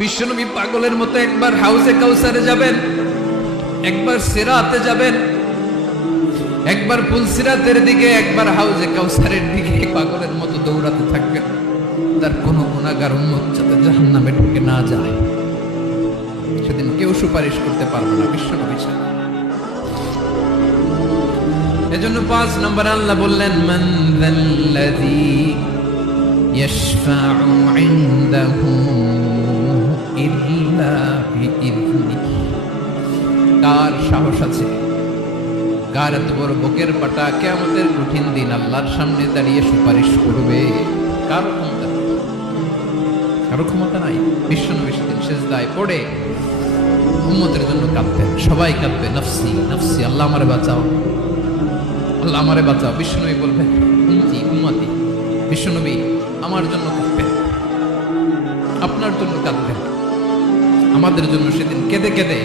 বিশ্বনবী পাগলের মতো একবার হাউজে কাউসারে যাবেন, একবার সিরাতে যাবেন, একবার পুলসিরাতের দিকে, একবার হাউজে কাউসারের দিকে পাগলের মতো দৌড়াতে থাকবেন। তার কোনো গুনাহগার উম্মত যাতে জাহান্নামে ঢুকে না যায়, সেদিন কেউ সুপারিশ করতে পারবে না বিশ্বনবী ছাড়া। এজন্য 5 নম্বর আল্লাহ বললেন, মান যাল্লাযী ইয়াশফাউ ইনদাহু ইল্লা বিইযনিহি। কার সাহস আছে, কার এত বড় বুকের পাটা কিয়ামতের কঠিন দিন আল্লাহর সামনে দাঁড়িয়ে সুপারিশ করবে? কারো ক্ষমতা নেই, কারো ক্ষমতা নাই। বিশ্বনবী সেদিন সিজদায় পড়ে উম্মতের জন্য কাঁদবেন, সবাই কাঁদবে, নফসি নফসি, আল্লাহ আমারে বাঁচাও, আল্লাহ আমারে বাঁচাও। বিশ্বনবী বলবেন, উম্মতি উম্মতি। বিশ্বনবী আমার জন্য কাঁদবেন, আপনার জন্য কাঁদবেন, আমাদের জন্য সেদিন কেঁদে কেঁদে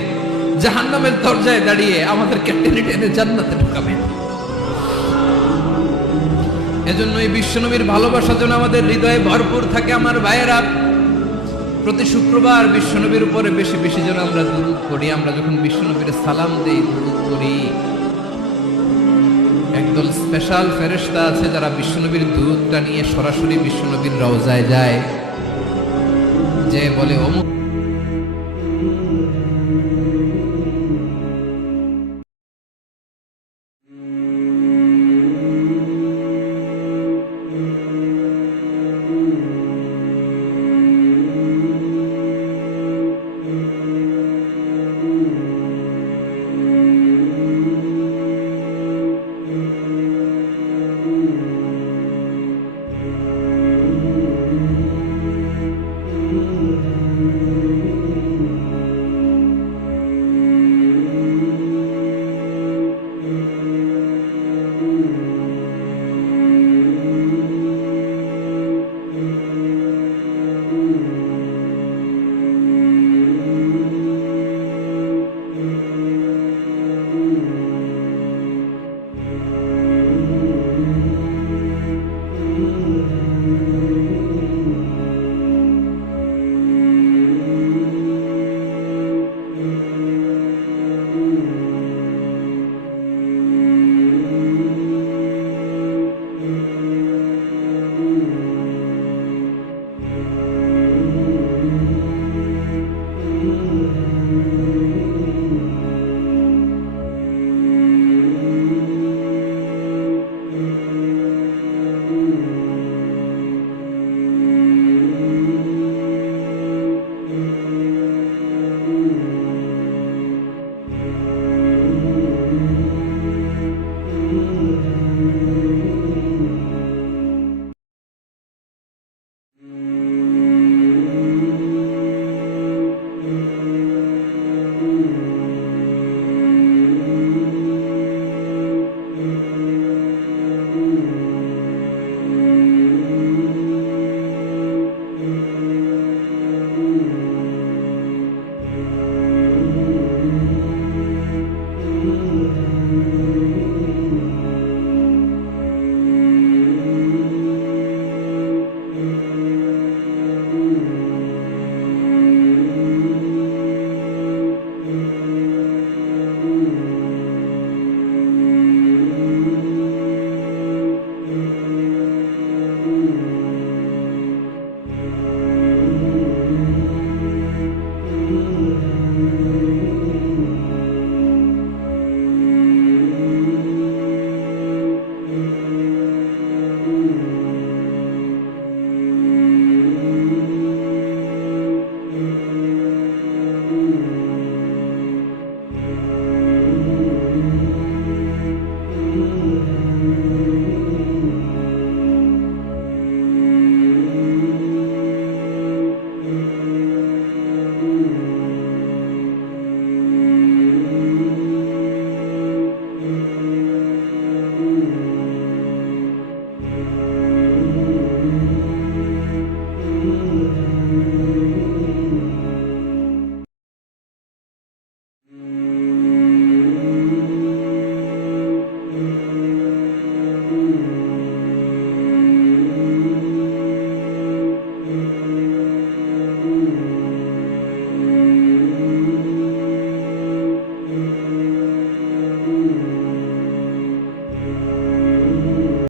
জাহান্নামের দরজায় দাঁড়িয়ে আমাদেরকে টেনে টেনে জান্নাতে ঢুকাবেন। এজন্য এই বিশ্বনবীর ভালোবাসা যেন আমাদের হৃদয়ে ভরপুর থাকে। আমার ভাইয়েরা, প্রতি শুক্রবার বিশ্বনবীর উপরে বেশি বেশি যেন আমরা দুরূদ পড়ি। আমরা যখন বিশ্বনবীর সালাম দেই, দুরূদ পড়ি, একদল স্পেশাল ফেরেশতা আছে যারা বিশ্বনবীর দুরূদটা নিয়ে সরাসরি বিশ্বনবীর রওজায় যায়, যে বলে অমুক